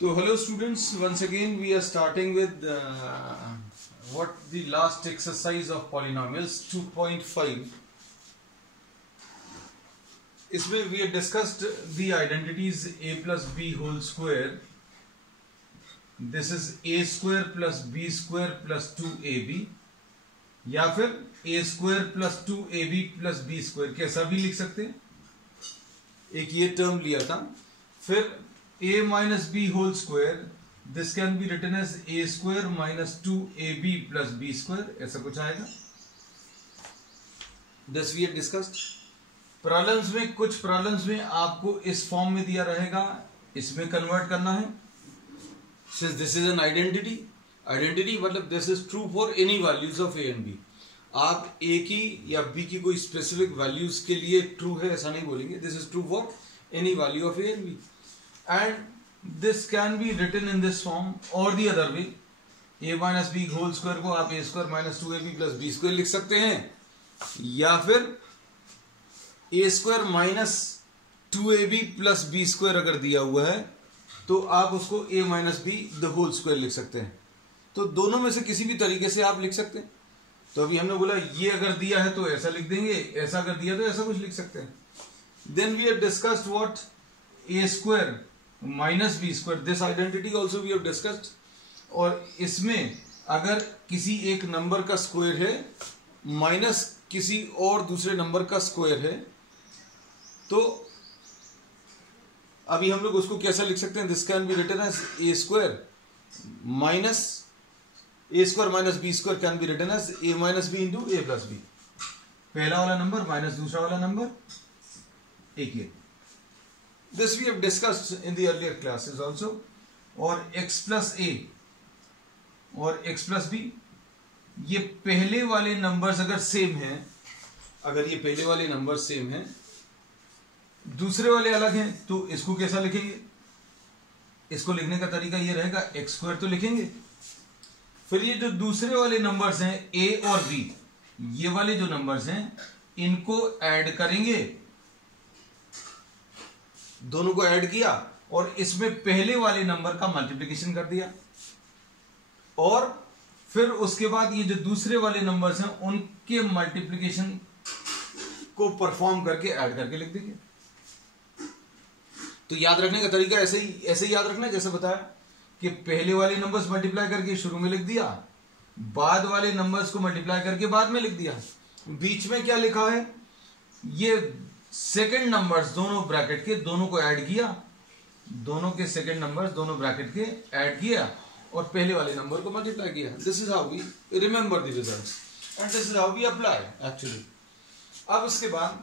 So hello students, once again we are starting with what the last exercise of polynomials 2.5. इसमें we have discussed the identities a plus b whole square. This is a square plus b square plus 2ab या फिर a square plus 2ab plus b square, कैसा भी लिख सकते हैं. एक ये टर्म लिया था. फिर a minus b whole square, this can be written as a square minus 2ab plus b square, ऐसा कुछ आएगा. This we have discussed. Problems में कुछ प्रॉब्लम्स में आपको इस फॉर्म में दिया रहेगा, इसमें कन्वर्ट करना है. Since this is an identity मतलब this is true for any values of a and b. आप a की या b की कोई स्पेसिफिक वैल्यूज के लिए ट्रू है ऐसा नहीं बोलेंगे. This is true for any value of a and b. And this can be written in this form or the other way. a minus b whole square को आप a square minus 2ab plus b square लिख सकते हैं, या फिर a square minus 2ab plus b square अगर दिया हुआ है तो आप उसको a minus b the whole square लिख सकते हैं. तो दोनों में से किसी भी तरीके से आप लिख सकते हैं. तो अभी हमने बोला ये अगर दिया है तो ऐसा लिख देंगे, ऐसा अगर दिया तो ऐसा कुछ लिख सकते हैं. Then we have discussed what a square minus b square, this identity also we have discussed. और इसमें अगर किसी एक नंबर का स्क्वायर है माइनस किसी और दूसरे नंबर का स्क्वायर है तो अभी हम लोग उसको कैसा लिख सकते हैं. This can be written as a square minus b square can be written as a minus b into a plus b. पहला वाला नंबर माइनस दूसरा वाला नंबर एक ही. This we have discussed in the earlier classes also. और x plus a और x plus b, ये पहले वाले नंबर्स अगर सेम हैं, अगर ये पहले वाले नंबर सेम हैं, दूसरे वाले अलग हैं, तो इसको कैसा लिखेंगे. इसको लिखने का तरीका ये रहेगा, एक्स स्क्वायर तो लिखेंगे. फिर ये जो दूसरे वाले नंबर्स हैं a और b, ये वाले जो नंबर्स हैं इनको ऐड करेंगे. दोनों को ऐड किया और इसमें पहले वाले नंबर का मल्टीप्लिकेशन कर दिया, और फिर उसके बाद ये जो दूसरे वाले नंबर्स हैं उनके मल्टीप्लिकेशन को परफॉर्म करके ऐड करके लिख देंगे. तो याद रखने का तरीका ऐसे ही याद रखना है जैसे बताया कि पहले वाले नंबर्स मल्टीप्लाई करके शुरू में लिख दिया, बाद वाले नंबर्स को मल्टीप्लाई करके बाद में लिख दिया. बीच में क्या लिखा है, ये सेकंड नंबर्स दोनों ब्रैकेट के दोनों को ऐड किया, दोनों के सेकंड नंबर्स दोनों ब्रैकेट के ऐड किया और पहले वाले नंबर को मल्टीप्लाई किया. This is how we remember the results and this is how we apply actually. अब इसके बाद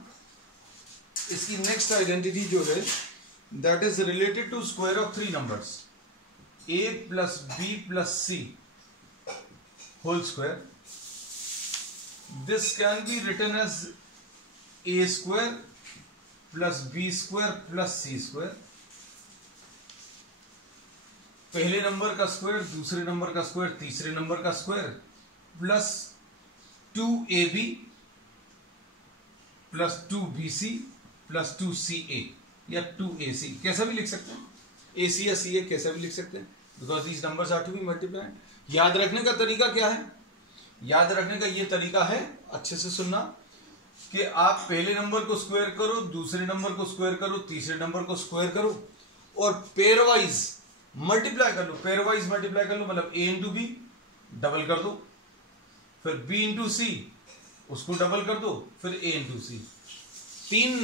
इसकी नेक्स्ट आइडेंटिटी जो है that is related to square of three numbers a plus b plus c whole square. This can be written as a square plus b square plus c square. पहले number का square, दूसरे number का square, तीसरे number का square plus 2ab plus 2bc plus 2ca या 2ac, कैसा भी लिख सकते हैं. ac या ca कैसा भी लिख सकते हैं, because these numbers are to be multiplied. याद रखने का तरीका क्या है, याद रखने का ये तरीका है, अच्छे से सुनना, कि आप पहले नंबर को स्क्वायर करो, दूसरे नंबर को स्क्वायर करो, तीसरे नंबर को स्क्वायर करो और पेयर वाइज मल्टीप्लाई कर लो. पेयर वाइज मल्टीप्लाई कर लो मतलब a इंटू बी डबल कर दो, फिर b इंटू सी उसको डबल कर दो, फिर a इंटू सी. तीन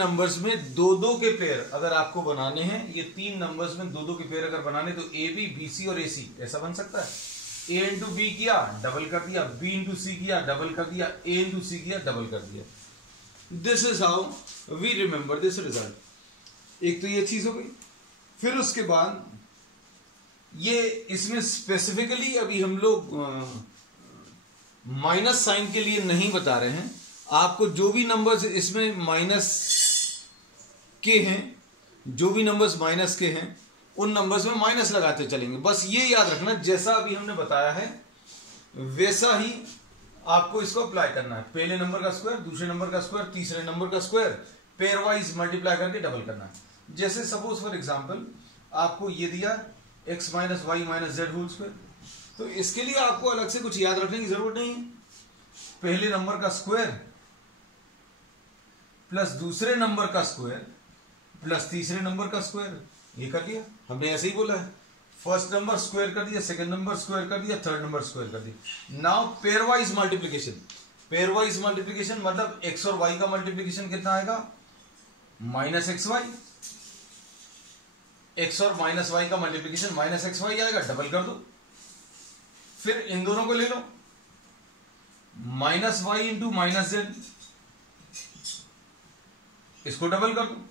नंबर्स में दो दो के पेयर अगर आपको बनाने हैं, ये तीन नंबर्स में दो दो के पेयर अगर बनाने तो a b b c और a c ऐसा बन सकता है. a इंटू बी किया डबल कर दिया, b इंटू सी किया डबल कर दिया, a इंटू सी किया डबल कर दिया. This is how we remember this result. एक तो ये चीज हो गई. फिर उसके बाद ये इसमें स्पेसिफिकली अभी हम लोग माइनस साइन के लिए नहीं बता रहे हैं. आपको जो भी नंबर्स इसमें माइनस के हैं, जो भी नंबर्स माइनस के हैं उन नंबर्स में माइनस लगाते चलेंगे. बस ये याद रखना जैसा अभी हमने बताया है वैसा ही आपको इसको अप्लाई करना है. पहले नंबर का स्क्वायर, दूसरे नंबर का स्क्वायर, तीसरे नंबर का स्क्वायर, पेयर वाइज मल्टीप्लाई करके डबल करना है. जैसे सपोज फॉर एग्जांपल आपको ये दिया x minus y minus z whole square, तो इसके लिए आपको अलग से कुछ याद रखने की जरूरत नहीं है। पहले नंबर का स्क्वायर प्लस दूसरे नंबर का स्क्वायर प्लस तीसरे नंबर का स्क्वायर, ये कर लिया हमने, ऐसे ही बोला है। फर्स्ट नंबर स्क्वायर कर दिया, सेकंड नंबर स्क्वायर कर दिया, थर्ड नंबर स्क्वायर कर दिया। Now pairwise multiplication, pairwise multiplication मतलब x और y का मल्टीप्लिकेशन कितना आएगा, माइनस एक्स वाई। x और माइनस वाई का मल्टीप्लिकेशन माइनस एक्स वाई आएगा, डबल कर दो। फिर इन दोनों को ले लो, minus y into minus z, इसको डबल कर दो।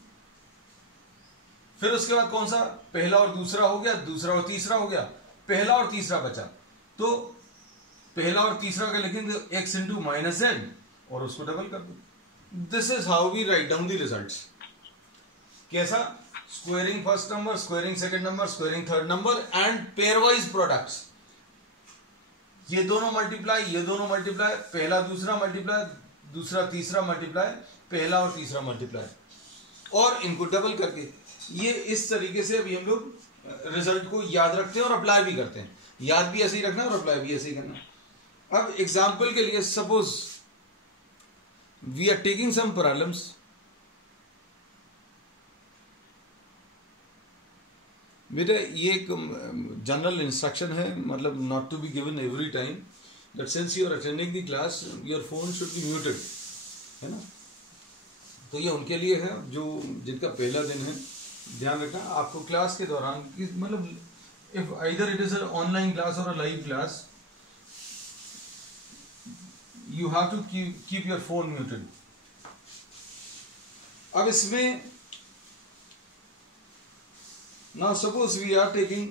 फिर उसके बाद कौन सा, पहला और दूसरा हो गया, दूसरा और तीसरा हो गया, पहला और तीसरा बचा, तो पहला और तीसरा का लिखेंगे x इंटू माइनस जेड और उसको डबल कर दो। This is how we write down the results. कैसा, squaring first number, squaring second number, squaring third number and pairwise products. ये दोनों मल्टीप्लाई, ये दोनों मल्टीप्लाई, पहला दूसरा मल्टीप्लाई, दूसरा तीसरा मल्टीप्लाई, पहला और तीसरा मल्टीप्लाई, और इनको डबल करके, ये इस तरीके से अभी हम लोग रिजल्ट को याद रखते हैं और अप्लाई भी करते हैं। याद भी ऐसे ही रखना और अप्लाई भी ऐसे ही करना। अब एग्जांपल के लिए suppose we are taking some problems, बेटा ये एक जनरल इंस्ट्रक्शन है, मतलब not to be given every time, that since you are attending the class your phone should be muted, है ना। तो ये उनके लिए है जो जिनका पहला दिन है। ध्यान रखना आपको क्लास के दौरान, मतलब if either it is a online class और a live class, you have to keep your phone muted. अब इसमें now suppose we are taking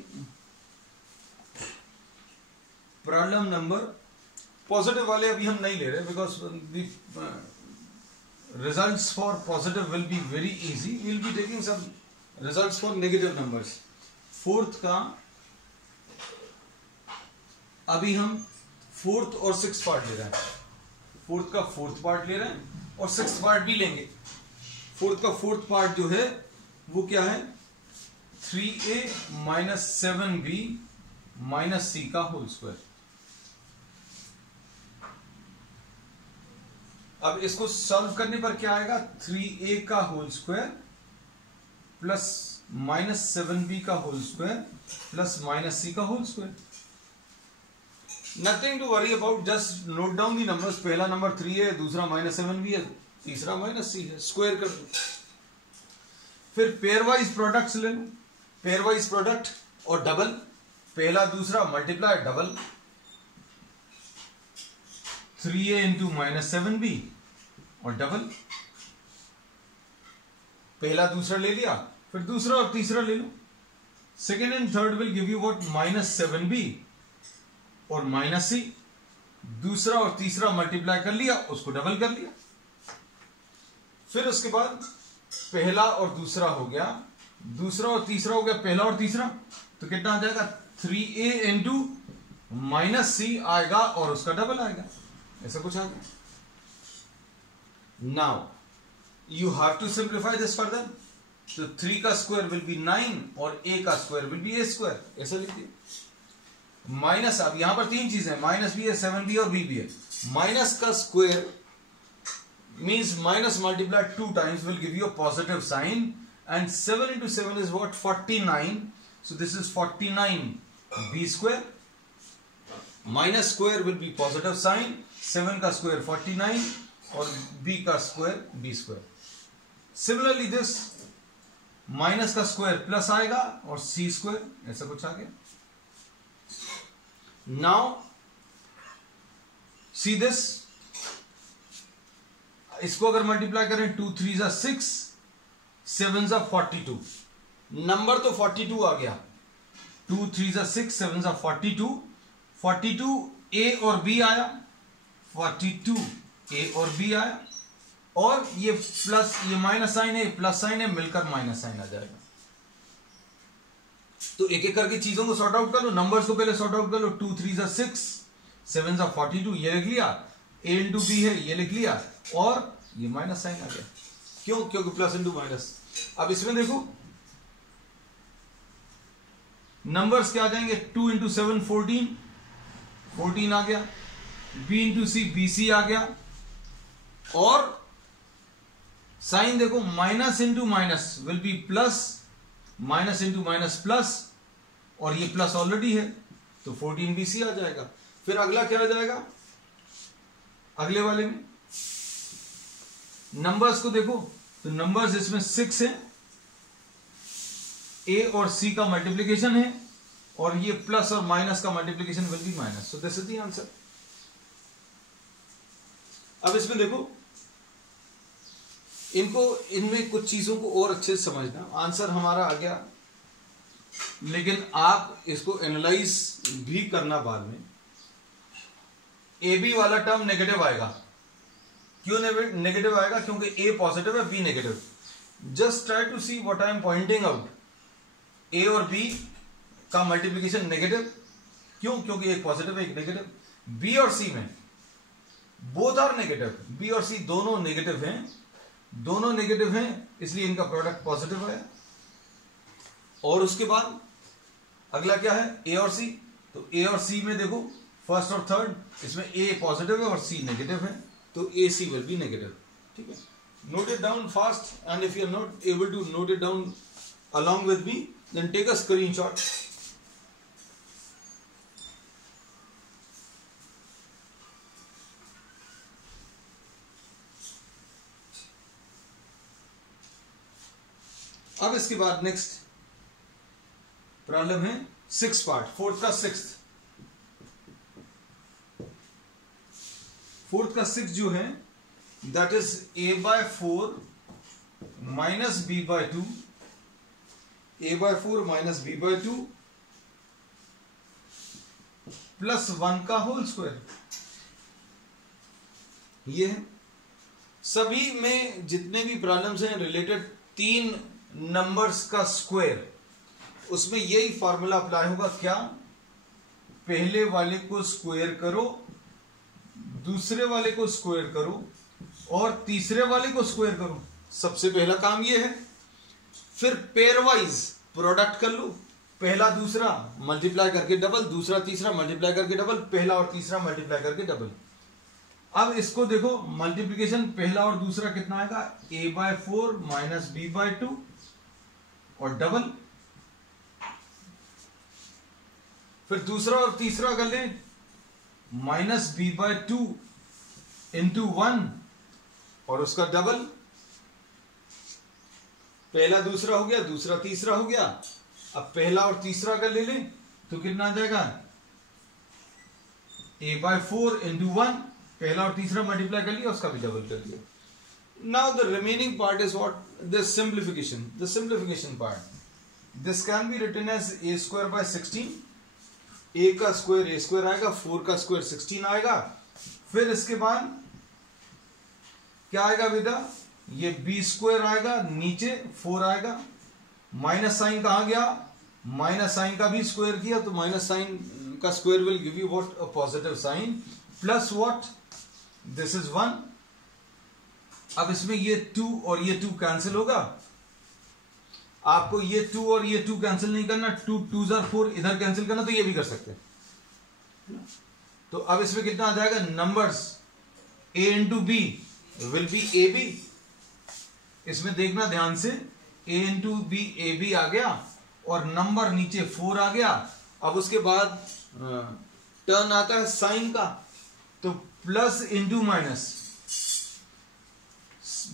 problem number, positive वाले अभी हम नहीं ले रहे because the results for positive will be very easy. We will be taking some results for negative numbers. Fourth का अभी हम फोर्थ और सिक्स पार्ट ले रहे हैं, फोर्थ का फोर्थ पार्ट ले रहे हैं और सिक्स पार्ट भी लेंगे। फोर्थ का फोर्थ पार्ट जो है वो क्या है, 3a minus 7b minus c का होल स्क्वायर। अब इसको सॉल्व करने पर क्या आएगा, 3a का whole square plus minus 7b का whole square plus minus c का whole square. Nothing to worry about, just note down the numbers. पहला नंबर 3 है, दूसरा माइनस 7b है, तीसरा माइनस c है, स्क्वायर कर दो। फिर पेयरवाइज प्रोडक्ट्स ले लो, पेयरवाइज प्रोडक्ट और डबल, पहला दूसरा multiply double, 3a into minus 7b और डबल, पहला दूसरा ले लिया, फिर दूसरा और तीसरा ले लो। Second and third will give you what, minus 7b और माइनस c। दूसरा और तीसरा मल्टीप्लाई कर लिया, उसको डबल कर लिया। फिर उसके बाद पहला और दूसरा हो गया, दूसरा और तीसरा हो गया, पहला और तीसरा, तो कितना आ जाएगा, 3a इंटू माइनस c आएगा और उसका डबल आएगा, ऐसा कुछ आ गया। Now you have to simplify this further, तो 3 का स्क्वायर विल बी 9 और a का square will be a square, ऐसा लिख दिया। माइनस, अब यहां पर तीन चीजें, माइनस भी है, 7b और b भी है। माइनस का square means minus multiplied 2 times will give you a positive sign, and 7 into 7 is what, 49. So this is 49b square. Minus square will be positive sign, 7 का square 49 और b का square b square. Similarly this minus का square plus आएगा और c square, ऐसा कुछ आ गया। Now see this, इसको अगर मल्टीप्लाई करें, 2 3 जा 6, 7 जा 42, नंबर तो 42 आ गया, 2 3 जा 6, 7 जा 42, 42 a और b आया, 42 a और b आया, और ये प्लस, ये माइनस साइन है, प्लस साइन है, मिलकर माइनस साइन आ जाएगा। तो एक एक करके चीजों को सॉर्ट आउट कर लो, नंबर्स को पहले सॉर्ट आउट कर लो। 2 3 जा 6, 7 जा 42, ये लिख लिया, a इंटू b है, ये लिख लिया, और ये माइनस साइन आ गया। क्यों? क्योंकि प्लस इंटू माइनस। अब इसमें देखो नंबर्स क्या आ जाएंगे, 2 इंटू 7 14 आ गया, B इंटू सी BC आ गया, और साइन देखो minus into minus will be plus, minus into minus plus, और ये प्लस ऑलरेडी है तो 14 BC आ जाएगा। फिर अगला क्या आ जाएगा, अगले वाले में नंबर्स को देखो तो नंबर्स इसमें 6 है, A और C का मल्टीप्लीकेशन है, और ये प्लस और माइनस का multiplication will be minus, so this is the answer. अब इसमें देखो इनमें कुछ चीजों को और अच्छे से समझना, आंसर हमारा आ गया, लेकिन आप इसको एनालाइज भी करना बाद में। AB वाला टर्म नेगेटिव आएगा, क्यों नेगेटिव आएगा, क्योंकि A पॉजिटिव है B negative. Just try to see what I am pointing out, A और B का मल्टीप्लिकेशन नेगेटिव, क्यों, क्योंकि एक पॉजिटिव है एक नेगेटिव। B और C में बोथ आर नेगेटिव, B और C दोनों नेगेटिव हैं, दोनों नेगेटिव हैं, इसलिए इनका प्रोडक्ट पॉजिटिव है। और उसके बाद अगला क्या है, A और C, तो A और C में देखो फर्स्ट और थर्ड, इसमें A पॉजिटिव है और C नेगेटिव है, तो AC विल बी नेगेटिव। ठीक है, note it down fast, and if you are not able to note it down along with me, then take a screenshot. अब इसके बाद नेक्स्ट प्रॉब्लम है 6 पार्ट, फोर्थ का 6 जो है that is A/4 minus B/2, A/4 minus B/2 plus 1 का whole square. ये है सभी में जितने भी प्रॉब्लम्स हैं रिलेटेड 3 नंबर्स का स्क्वायर, उसमें यही फॉर्मूला अप्लाई होगा। क्या, पहले वाले को स्क्वायर करो, दूसरे वाले को स्क्वायर करो, और तीसरे वाले को स्क्वायर करो। सबसे पहला काम ये है। फिर पेयरवाइज प्रोडक्ट कर लो, पहला दूसरा मल्टीप्लाई करके डबल, दूसरा तीसरा मल्टीप्लाई करके डबल, पहला और तीसरा मल्टीप्लाई करके डबल। अब इसको देखो मल्टीप्लिकेशन पहला और दूसरा कितना आएगा, A/4 माइनस B/2 और डबल। फिर दूसरा और तीसरा कर ले, माइनस B/2 इंटू 1 और उसका डबल। पहला दूसरा हो गया, दूसरा तीसरा हो गया। अब पहला और तीसरा का ले लें तो कितना आ जाएगा, A/4 इंटू 1, पहला और तीसरा मल्टीप्लाई कर लिया, उसका भी डबल कर लिया। Now the remaining part is what, this simplification, the simplification part. This can be written as A²/16। A का स्क्वायर A² आएगा, 4 का स्क्वायर 16 आएगा। फिर इसके बाद क्या आएगा बेटा, ये B² आएगा, नीचे 4 आएगा, माइनस साइन कहां गया, माइनस साइन का भी स्क्वायर किया तो माइनस साइन का square will give you what, a positive sign, plus what, this is 1। अब इसमें ये 2 और ये 2 कैंसिल होगा। आपको ये 2 और ये 2 कैंसिल नहीं करना, 2 2s are 4 इधर कैंसिल करना, तो ये भी कर सकते हैं। तो अब इसमें कितना आ जाएगा, numbers A into B will be AB। इसमें देखना ध्यान से, A इंटू B AB आ गया, और नंबर नीचे 4 आ गया। अब उसके बाद टर्न आता है साइन का, तो प्लस इंटू माइनस,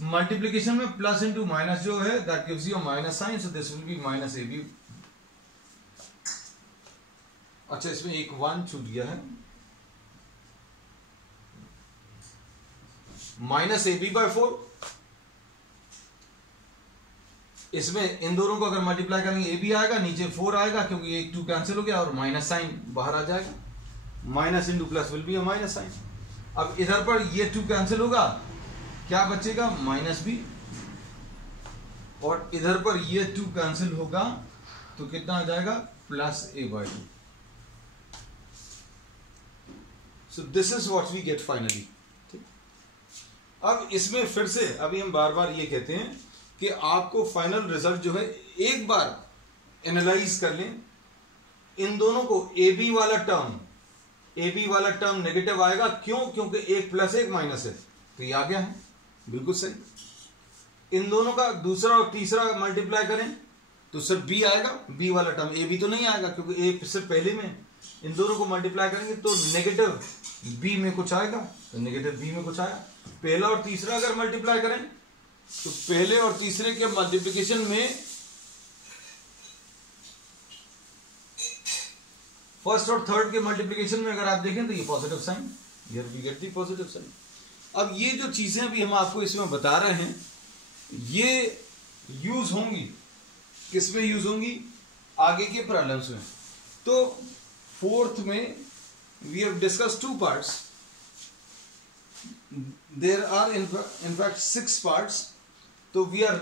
मल्टीप्लीकेशन में प्लस इंटू माइनस जो है that gives you minus sign, so this will be minus AB। अच्छा, इसमें एक 1 छूट गया है, माइनस AB/4। इसमें इन दोनों को अगर मल्टीप्लाई करेंगे AB आएगा, नीचे 4 आएगा, क्योंकि एक 2 कैंसिल हो गया और माइनस साइन बाहर आ जाएगा। Minus into plus will be a minus sign. अब इधर पर ये 2 कैंसिल होगा, क्या बचेगा, माइनस B, और इधर पर ये 2 कैंसिल होगा तो कितना आ जाएगा, plus A/2। So this is what we get finally. अब इसमें फिर से अभी हम बार बार ये कहते हैं कि आपको फाइनल रिजल्ट जो है एक बार एनालाइज कर लें इन दोनों को। ए बी वाला टर्म नेगेटिव आएगा, क्यों? क्योंकि एक प्लस एक माइनस है, तो ये आ गया है, बिल्कुल सही। इन दोनों का दूसरा और तीसरा मल्टीप्लाई करें तो सिर्फ बी आएगा, बी वाला टर्म, ए बी तो नहीं आएगा क्योंकि ए सिर्फ पहले में। इन दोनों को मल्टीप्लाई करेंगे तो नेगेटिव बी में कुछ आएगा, तो नेगेटिव बी में कुछ आया। पहला और तीसरा अगर मल्टीप्लाई करें तो पहले और तीसरे के मल्टीप्लिकेशन में फर्स्ट और थर्ड के मल्टीप्लिकेशन में अगर आप देखें तो ये positive sign, here we get the positive sign. अब ये जो चीजें अभी हम आपको इसमें बता रहे हैं ये यूज होंगी, किसमें यूज होंगी? आगे के प्रॉब्लम्स में। तो फोर्थ में we have discuss 2 parts, there are in fact 6 parts, तो we are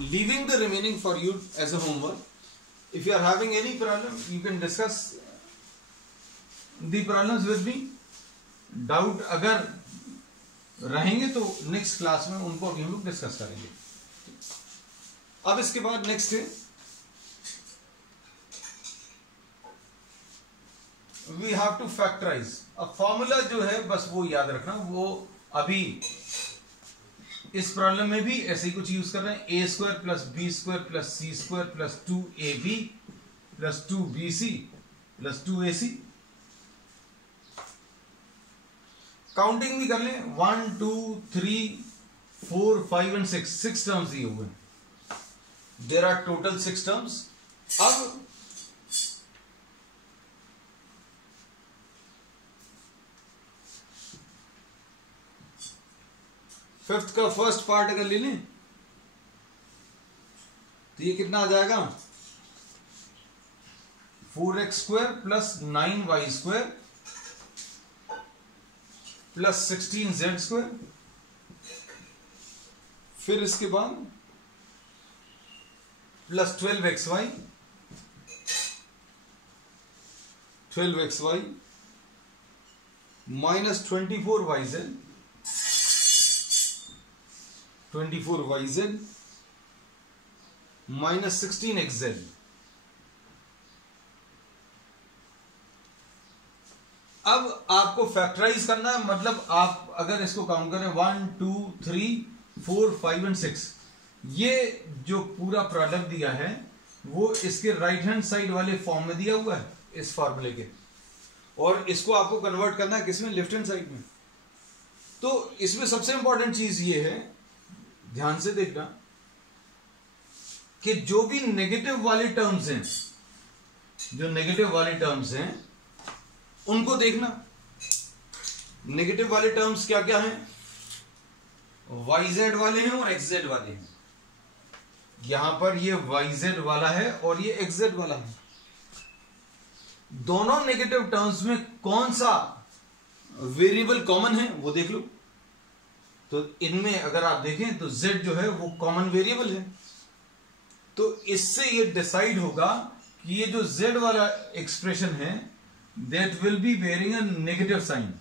leaving the remaining for you as a homework. If you are having any problem you can discuss the problems with me. Doubt अगर रहेंगे तो next class में उनको अभी हम लोग discuss करेंगे। अब इसके बाद नेक्स्ट है वी हैव टू फैक्टराइज। अब फॉर्मूला जो है बस वो याद रखना, वो अभी इस प्रॉब्लम में भी ऐसे ही कुछ यूज कर रहे हैं। A square plus B square plus C square plus 2ab plus 2bc plus 2ac। Counting भी कर लें, 1 2 3 4 5 एंड 6 टर्म्स दिए हुए हैं। There are total 6 terms. अब फिफ्थ का फर्स्ट पार्ट अगर ले लें तो ये कितना आ जाएगा? 4x square plus 9y square plus 16z square. फिर इसके बाद plus 12xy minus 24yz minus 16xz। अब आपको फैक्टराइज करना है, मतलब आप अगर इसको काउंट करें 1 2 3 4 5 एंड 6, ये जो पूरा प्रोडक्ट दिया है वो इसके राइट हैंड साइड वाले फॉर्म में दिया हुआ है इस फॉर्मूले के, और इसको आपको कन्वर्ट करना है किसमें? लेफ्ट हैंड साइड में। तो इसमें सबसे इंपॉर्टेंट चीज ये है, ध्यान से देखना, कि जो भी नेगेटिव वाले टर्म्स हैं, जो नेगेटिव वाले टर्म्स हैं उनको देखना। नेगेटिव वाले टर्म्स क्या क्या हैं? yz वाले हैं और xz वाले हैं। यहां पर ये yz वाला है और ये xz वाला है। दोनों नेगेटिव टर्म्स में कौन सा वेरिएबल कॉमन है वो देख लो। तो इनमें अगर आप देखें तो z जो है वो कॉमन वेरिएबल है, तो इससे ये डिसाइड होगा कि ये जो z वाला एक्सप्रेशन है that will be bearing a negative sign.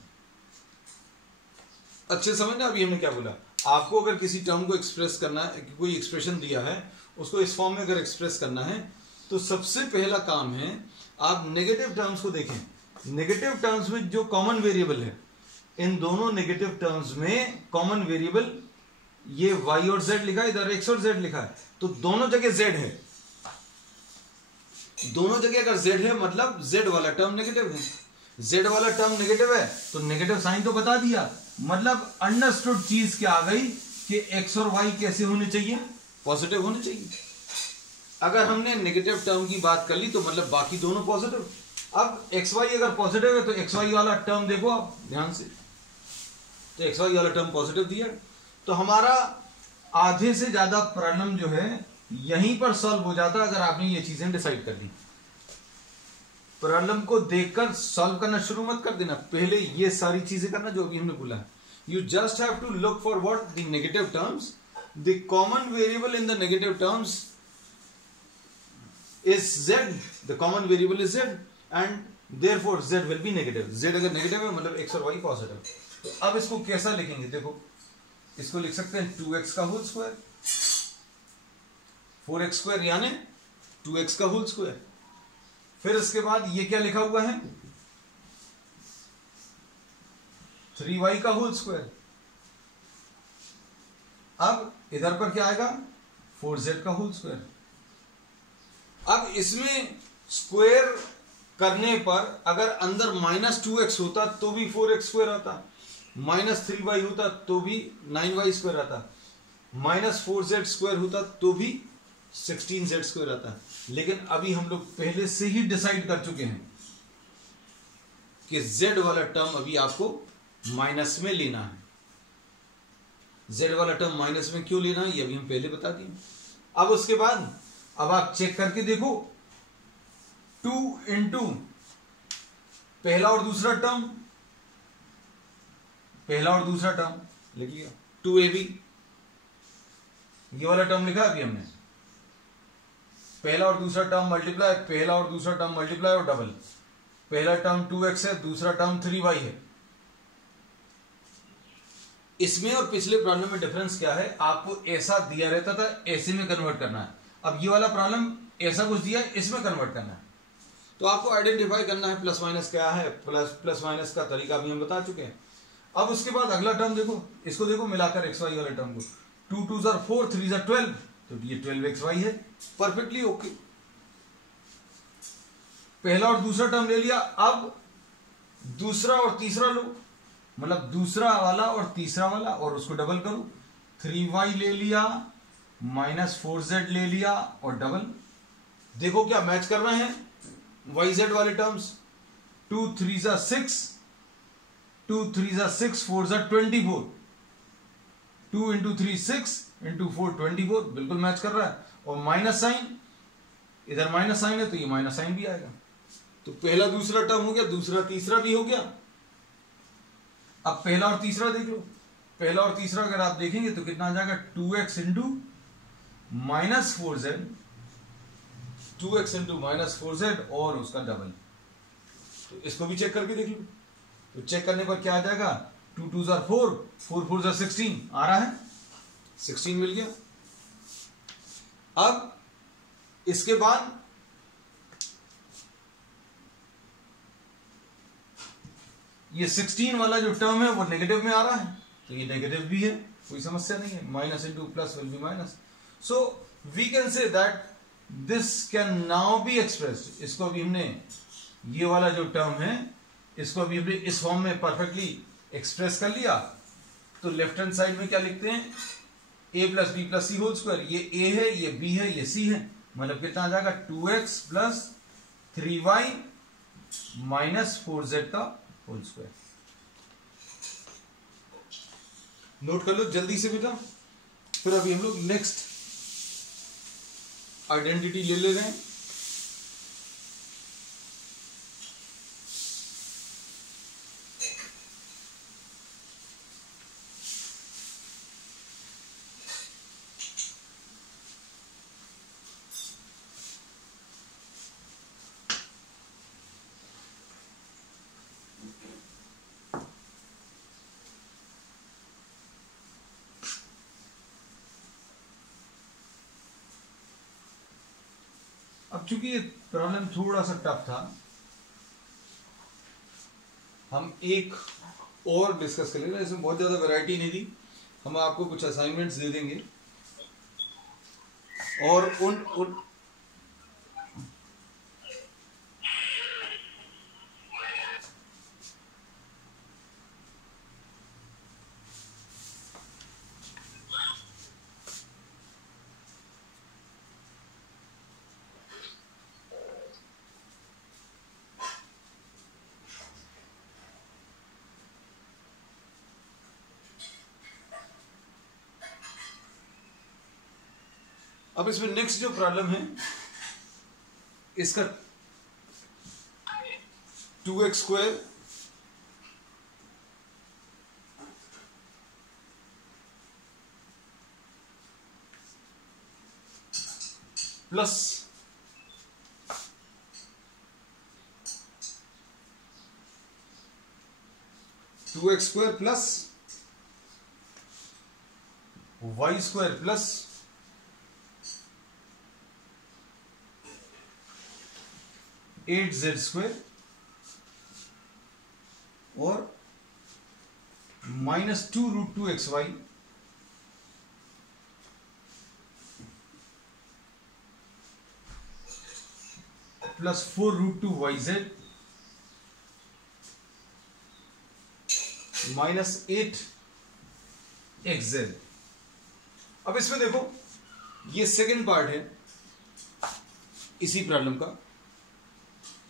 अच्छे समझना अभी हमने क्या बोला। आपको अगर किसी टर्म को एक्सप्रेस करना है, कोई एक्सप्रेशन दिया है उसको इस फॉर्म में अगर एक्सप्रेस करना है तो सबसे पहला काम है आप नेगेटिव टर्म्स को देखें। नेगेटिव टर्म्स में जो कॉमन वेरिएबल है, इन दोनों नेगेटिव टर्म्स में कॉमन वेरिएबल ये y और z लिखा है, इधर x और z लिखा है, तो दोनों जगह z है। दोनों जगह अगर z है मतलब z वाला टर्म नेगेटिव है। z वाला टर्म नेगेटिव है तो नेगेटिव साइन तो बता दिया, मतलब अंडरस्टूड चीज क्या आ गई कि x और y कैसे होने चाहिए? पॉजिटिव होने चाहिए। अगर हमने नेगेटिव टर्म की बात कर ली तो मतलब बाकी दोनों पॉजिटिव। अब xy अगर पॉजिटिव है तो xy वाला टर्म देखो आप ध्यान से, तो xy वाला टर्म पॉजिटिव दिया, तो हमारा आधे से ज्यादा प्रॉब्लम जो है यहीं पर सॉल्व हो जाता अगर आपने ये चीजें डिसाइड कर ली। प्रॉब्लम को देखकर सॉल्व करना शुरू मत कर देना, पहले ये सारी चीजें करना जो अभी हमने बोला है। You just have to look for what the negative terms, the common variable in the negative terms is z, the common variable is z and therefore z will be negative। z अगर negative है मतलब x और y positive. तो अब इसको कैसा लिखेंगे? देखो इसको लिख सकते हैं 2x का होल स्क्वायर 4x² यानी 2x का होल स्क्वायर। फिर इसके बाद ये क्या लिखा हुआ है, 3y का होल स्क्वायर। अब इधर पर क्या आएगा, 4z का होल स्क्वायर। अब इसमें स्क्वायर करने पर अगर अंदर -2x होता तो भी 4x² आता, -3y होता तो भी 9y² आता, -4z² होता तो भी 16z² आता। लेकिन अभी हम लोग पहले से ही डिसाइड कर चुके हैं कि z वाला टर्म अभी आपको माइनस में लेना है। z वाला टर्म माइनस में क्यों लेना है ये अभी हम पहले बता दिए। अब उसके बाद अब आप चेक करके देखो, 2 इंटू पहला और दूसरा टर्म, पहला और दूसरा टर्म लिख लिया, 2ab ये वाला टर्म लिखा अभी हमने, पहला और दूसरा टर्म मल्टीप्लाई, पहला और दूसरा टर्म मल्टीप्लाई और डबल, पहला टर्म 2x है, दूसरा टर्म 3y है। इसमें और पिछले प्रॉब्लम में डिफरेंस क्या है, आपको ऐसा दिया रहता था ऐसे में कन्वर्ट करना है। अब ये वाला प्रॉब्लम ऐसा कुछ दिया है, इसमें कन्वर्ट करना है। तो आपको आइडेंटिफाई करना है प्लस माइनस क्या है, प्लस माइनस का तरीका भी हम बता चुके हैं। अब उसके बाद अगला टर्म देखो, इसको देखो मिलाकर xy वाले टर्म को, 2 2 4 3 12, तो ये 12xy है, परफेक्टली ओके। पहला और दूसरा टर्म ले लिया, अब दूसरा और तीसरा लो, मतलब दूसरा वाला और तीसरा वाला और उसको डबल करो, 3y ले लिया, -4z ले लिया और डबल। देखो क्या मैच कर रहे हैं yz वाले टर्म्स, 2 3 6, 2 3 6, 4 24, 2 इंटू 3 6, इंटू 4 24, बिल्कुल मैच कर रहा है। और माइनस साइन, इधर माइनस साइन है तो ये माइनस साइन भी आएगा। तो पहला दूसरा टर्म हो गया, दूसरा तीसरा भी हो गया। अब पहला और तीसरा देख लो, पहला और तीसरा अगर आप देखेंगे तो कितना आ जाएगा, 2x into -4z, 2x into -4z और उसका डबल। तो इसको भी चेक करके देख लो, तो चेक करने पर क्या आ जाएगा, 2 2 4, 4 4 16 आ रहा है, 16 मिल गया। अब इसके बाद ये 16 वाला जो टर्म है वो नेगेटिव में आ रहा है, तो ये नेगेटिव भी है, कोई समस्या नहीं है, minus into plus will be minus. So we can say that this can now be expressed. इसको भी हमने, ये वाला जो टर्म है इसको भी हमने इस फॉर्म में परफेक्टली एक्सप्रेस कर लिया। तो लेफ्ट हैंड साइड में क्या लिखते हैं, a plus B plus C whole square. ये a है, ये b है, ये c है, मतलब कितना आ जाएगा, 2x प्लस 3y -4z का होल स्क्वायर। नोट कर लो जल्दी से बेटा। फिर अभी हम लोग नेक्स्ट आइडेंटिटी ले रहे हैं। अब चूंकि ये प्रॉब्लम थोड़ा सा टफ था, हम एक और डिस्कस कर लेंगे। इसमें बहुत ज्यादा वैरायटी नहीं दी, हम आपको कुछ असाइनमेंट्स दे देंगे और उन अब इसमें नेक्स्ट जो प्रॉब्लम है इसका 2x square plus 2x square plus y square plus 8z² और -2√2xy प्लस 4√2yz -8xz। अब इसमें देखो, ये सेकंड पार्ट है इसी प्रॉब्लम का।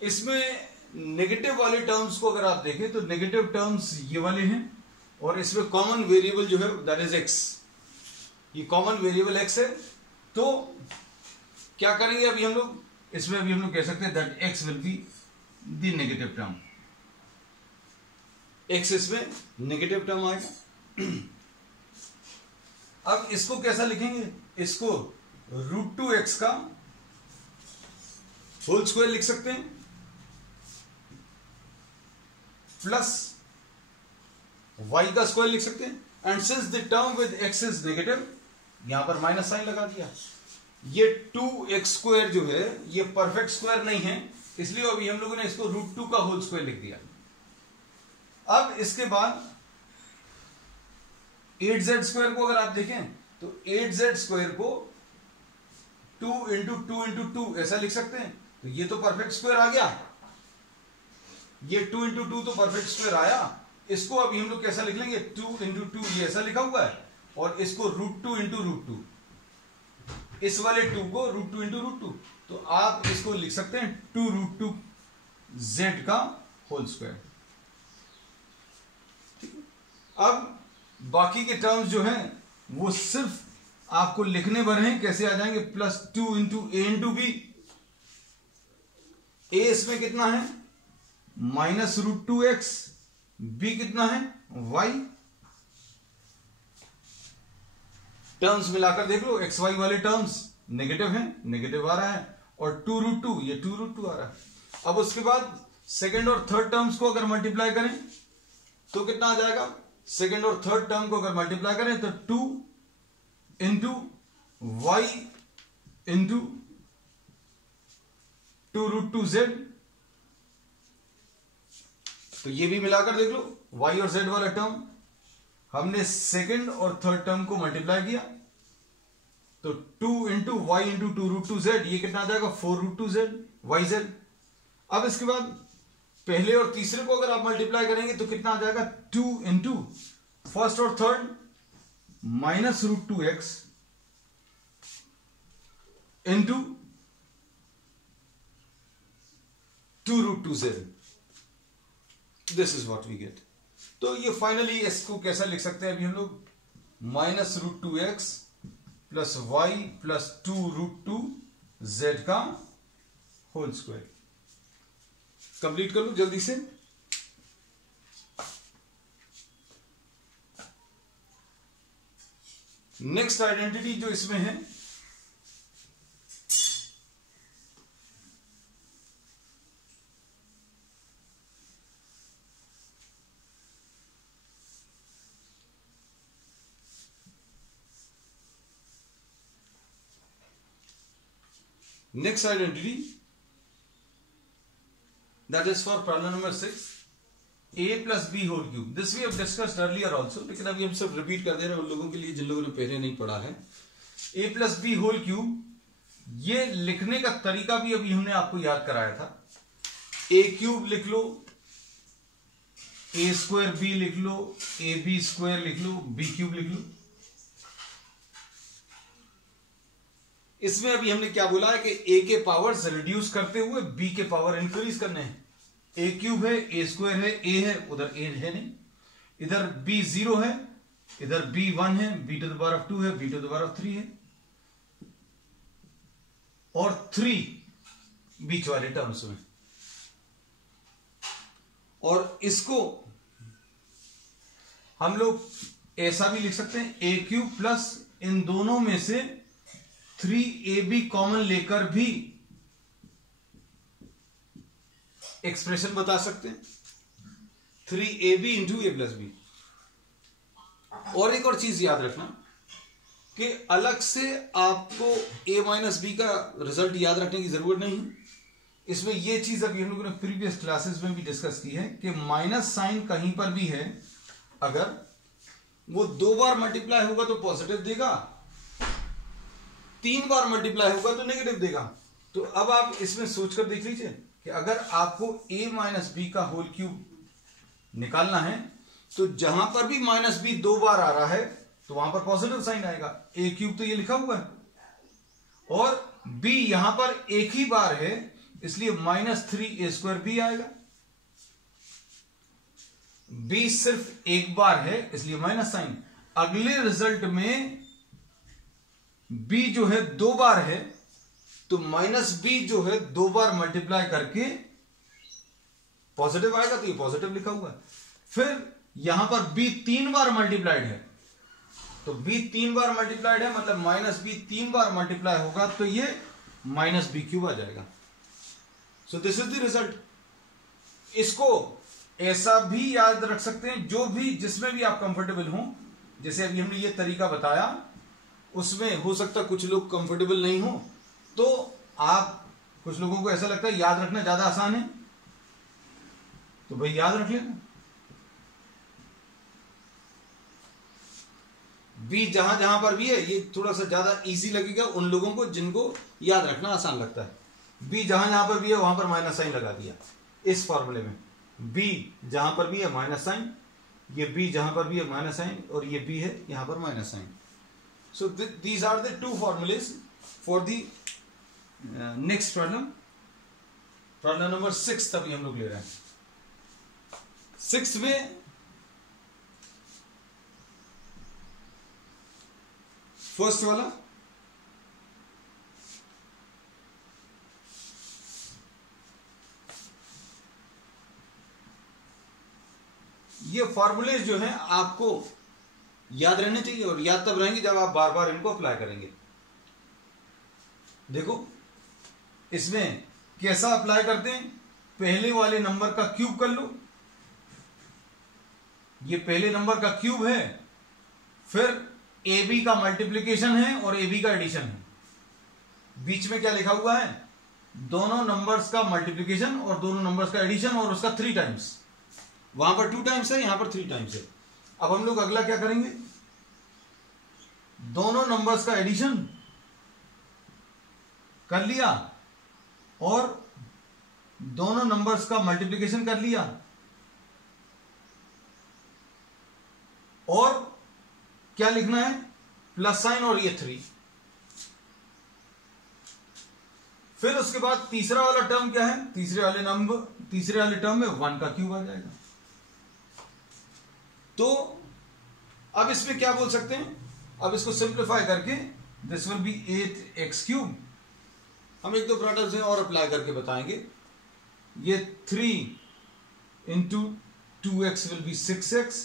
इसमें नेगेटिव वाले टर्म्स को अगर आप देखें तो नेगेटिव टर्म्स ये वाले हैं और इसमें कॉमन वेरिएबल जो है दैट इज x। ये कॉमन वेरिएबल x है। तो क्या करेंगे अभी हम लोग, इसमें अभी हम लोग कह सकते हैं that x will be the negative term. x इसमें नेगेटिव टर्म आएगा। अब इसको कैसा लिखेंगे, इसको √2x का होल स्क्वायर लिख सकते हैं प्लस y का स्क्वायर लिख सकते हैं। And since the term with x is negative, यहां पर माइनस साइन लगा दिया। ये 2x² जो है ये परफेक्ट स्क्वायर नहीं है, इसलिए अभी हम लोगों ने इसको √2 का होल स्क्वायर लिख दिया। अब इसके बाद 8z² को अगर आप देखें तो 8z² को 2 × 2 ऐसा लिख सकते हैं। तो ये तो परफेक्ट स्क्वायर आ गया, ये 2 × 2 तो परफेक्ट स्क्वायर आया। इसको अभी हम लोग कैसा लिख लेंगे, 2 × 2 ये ऐसा लिखा हुआ है और इसको √2 × √2, इस वाले 2 को √2 × √2। तो आप इसको लिख सकते हैं 2√2z का होल स्क्वायर। अब बाकी के टर्म्स जो हैं वो सिर्फ आपको लिखने भर हैं, कैसे आ जाएंगे, +2 × a × b। a इसमें कितना है -√2x, b कितना है y। टर्म्स मिलाकर देख लो, एक्स वाई वाले टर्म्स नेगेटिव हैं, नेगेटिव आ रहा है, और 2√2 ये 2√2 आ रहा है। अब उसके बाद सेकंड और थर्ड टर्म्स को अगर मल्टीप्लाई करें तो कितना आ जाएगा, सेकंड और थर्ड टर्म को अगर मल्टीप्लाई करें तो 2 × y × 2√2z। तो ये भी मिलाकर देख लो, y और z वाला टर्म हमने सेकंड और थर्ड टर्म को मल्टीप्लाई किया तो 2 × y × 2√2z, ये कितना आ जाएगा 4√2z yz। अब इसके बाद पहले और तीसरे को अगर आप मल्टीप्लाई करेंगे तो कितना आ जाएगा, 2 × फर्स्ट और third -√2x × 2√2z। This is what we get. तो ये फाइनली इसको कैसा लिख सकते हैं अभी हम लोग, -√2x + y + 2√2z का होल स्क्वायर। कंप्लीट कर लो जल्दी से। नेक्स्ट आइडेंटिटी जो इसमें है, next identity that is for problem number 6, a + b whole cube. This we have discussed earlier also, लेकिन अभी हम सब रिपीट कर दे रहे हैं उन लोगों के लिए जिन लोगों ने पहले नहीं पढ़ा है। a + b whole cube, ये लिखने का तरीका भी अभी हमने आपको याद कराया था। a³ लिख लो, a² b लिख लो, ab² लिख लो, b³ लिख लो। इसमें अभी हमने क्या बोला है कि a के पावर्स रिड्यूस करते हुए b के पावर इंक्रीज करने हैं। a³ है, a² है, a है, उधर a है नहीं, इधर b 0 है, इधर b 1 है, b⁻2 है, b⁻3 है, और 3 बीच वाले टर्म्स में। और इसको हम लोग ऐसा भी लिख सकते हैं, a³ प्लस इन दोनों में से 3ab कॉमन लेकर भी एक्सप्रेशन बता सकते हैं, 3ab × a + b। और एक और चीज याद रखना कि अलग से आपको a - b का रिजल्ट याद रखने की जरूरत नहीं है। इसमें ये चीज अभी हम लोगों ने प्रीवियस क्लासेस में भी डिस्कस की है कि माइनस साइन कहीं पर भी है, अगर वो 2 बार मल्टीप्लाई होगा तो पॉजिटिव देगा, 3 बार मल्टीप्लाई होगा तो नेगेटिव देगा। तो अब आप इसमें सोचकर देख लीजिए कि अगर आपको a माइनस बी का होल क्यूब निकालना है तो जहां पर भी माइनस बी 2 बार आ रहा है तो वहां पर पॉजिटिव साइन आएगा। a क्यूब तो ये लिखा हुआ है और b यहां पर एक ही बार है, इसलिए -3a² b आएगा। b सिर्फ एक बार है इसलिए माइनस साइन। अगले रिजल्ट में b जो है 2 बार है तो -b जो है 2 बार मल्टीप्लाई करके पॉजिटिव आएगा, तो ये पॉजिटिव लिखा हुआ है। फिर यहां पर b 3 बार मल्टीप्लाइड है, तो b 3 बार मल्टीप्लाइड है मतलब -b 3 बार मल्टीप्लाई होगा तो ये -b³ आ जाएगा। सो दिस इज द रिजल्ट। इसको ऐसा भी याद रख सकते हैं, जो भी जिसमें भी आप कंफर्टेबल हो। जैसे अभी हमने ये तरीका बताया, उसमें हो सकता कुछ लोग कंफर्टेबल नहीं हो, तो आप कुछ लोगों को ऐसा लगता है याद रखना ज्यादा आसान है, तो भाई याद रख लेना। बी जहां जहां पर भी है ये थोड़ा सा ज्यादा इजी लगेगा उन लोगों को जिनको याद रखना आसान लगता है। बी जहां जहां पर भी है वहां पर माइनस साइन लगा दिया इस फॉर्मूले में। बी जहां पर भी है माइनस साइन, ये बी जहां पर भी है माइनस साइन, और ये बी है यहां पर minus sign. So these are the 2 formulae for the next problem. Problem number 6 अभी हम लोग ले रहे हैं। 6 में फर्स्ट वाला ये फॉर्मूले जो हैं आपको याद रहने चाहिए, और याद तब रहेंगे जब आप बार बार इनको अप्लाई करेंगे। देखो इसमें कैसा अप्लाई करते हैं, पहले वाले नंबर का क्यूब कर लो, ये पहले नंबर का क्यूब है, फिर ए बी का मल्टीप्लीकेशन है और ए बी का एडिशन है। बीच में क्या लिखा हुआ है, दोनों नंबर्स का मल्टीप्लीकेशन और दोनों नंबर्स का एडिशन और उसका 3 टाइम्स। वहां पर 2 टाइम्स है, यहां पर 3 टाइम्स है। अब हम लोग अगला क्या करेंगे, दोनों नंबर्स का एडिशन कर लिया और दोनों नंबर्स का मल्टीप्लीकेशन कर लिया, और क्या लिखना है, प्लस साइन और ये 3। फिर उसके बाद तीसरा वाला टर्म क्या है, तीसरे वाले टर्म में 1 का क्यूब आ जाएगा। तो अब इसमें क्या बोल सकते हैं, अब इसको सिंप्लीफाई करके दिस विल बी 8x³। हम 1-2 प्रोडक्ट्स और अप्लाई करके बताएंगे। ये 3 into 2x will be 6x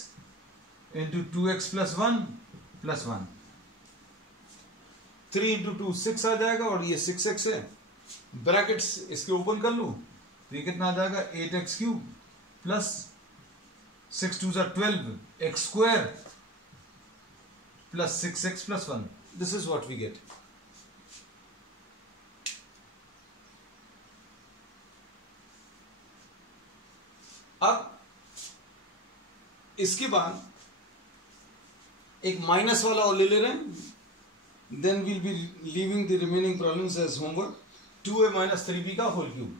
into 2x plus 1 plus 1। 3 into 2 6 आ जाएगा, और ये 6x है। ब्रैकेट्स इसके ओपन कर लूं तो ये कितना आ जाएगा, 8x³ plus 6 2 12 x² plus 6x plus 1। This is what we get. अब इसके बाद एक माइनस वाला और ले ले रहे हैं, then we'll be leaving the remaining problems as homework. 2a - 3b का होल क्यूब।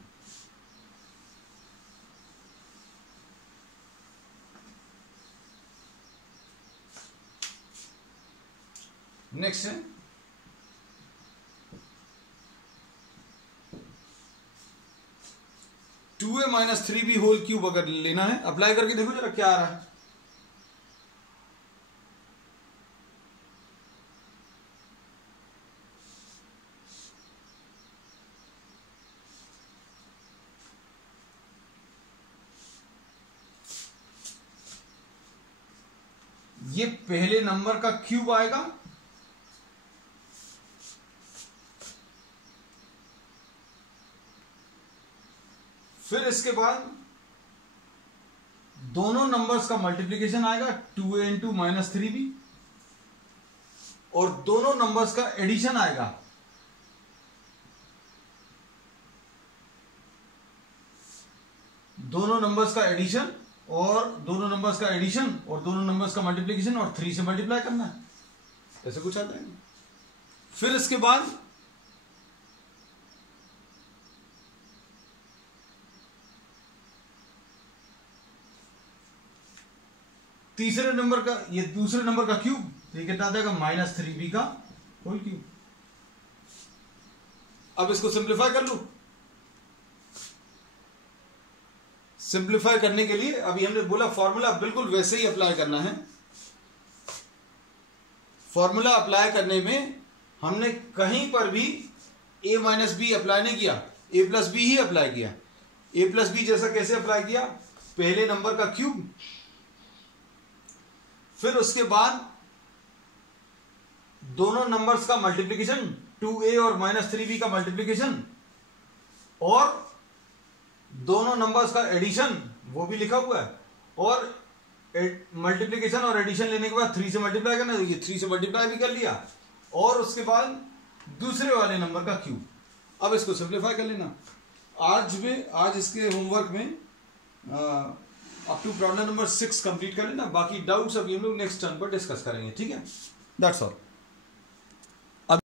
नेक्स्ट है 2a - 3b होल क्यूब। अगर लेना है अप्लाई करके देखो जरा क्या आ रहा है। ये पहले नंबर का क्यूब आएगा, फिर इसके बाद दोनों नंबर्स का मल्टीप्लिकेशन आएगा 2a into -3b, और दोनों नंबर्स का एडिशन आएगा दोनों नंबर्स का एडिशन और दोनों नंबर्स का एडिशन और दोनों नंबर्स का मल्टीप्लिकेशन और 3 से मल्टीप्लाई करना है, ऐसे कुछ आता है। फिर इसके बाद तीसरे नंबर का, ये दूसरे नंबर का क्यूब, ये कितना आ जाएगा -3b का होल क्यूब। अब इसको सिंप्लीफाई कर लो। सिंप्लीफाई करने के लिए अभी हमने बोला फॉर्मूला बिल्कुल वैसे ही अप्लाई करना है। फॉर्मूला अप्लाई करने में हमने कहीं पर भी a माइनस बी अप्लाई नहीं किया, a प्लस बी ही अप्लाई किया। a प्लस बी जैसा कैसे अप्लाई किया, पहले नंबर का क्यूब, फिर उसके बाद दोनों नंबर्स का मल्टीप्लिकेशन, 2a और -3b का मल्टीप्लिकेशन, और दोनों नंबर्स का एडिशन, वो भी लिखा हुआ है, और मल्टीप्लिकेशन और एडिशन लेने के बाद 3 से मल्टीप्लाई करना, तो ये 3 से मल्टीप्लाई भी कर लिया, और उसके बाद दूसरे वाले नंबर का क्यूब। अब इसको सिंप्लीफाई कर लेना। आज इसके होमवर्क में up to problem number 6 complete कर लेना। बाकी डाउट्स अभी हम लोग नेक्स्ट टर्न पर डिस्कस करेंगे, ठीक है। That's all.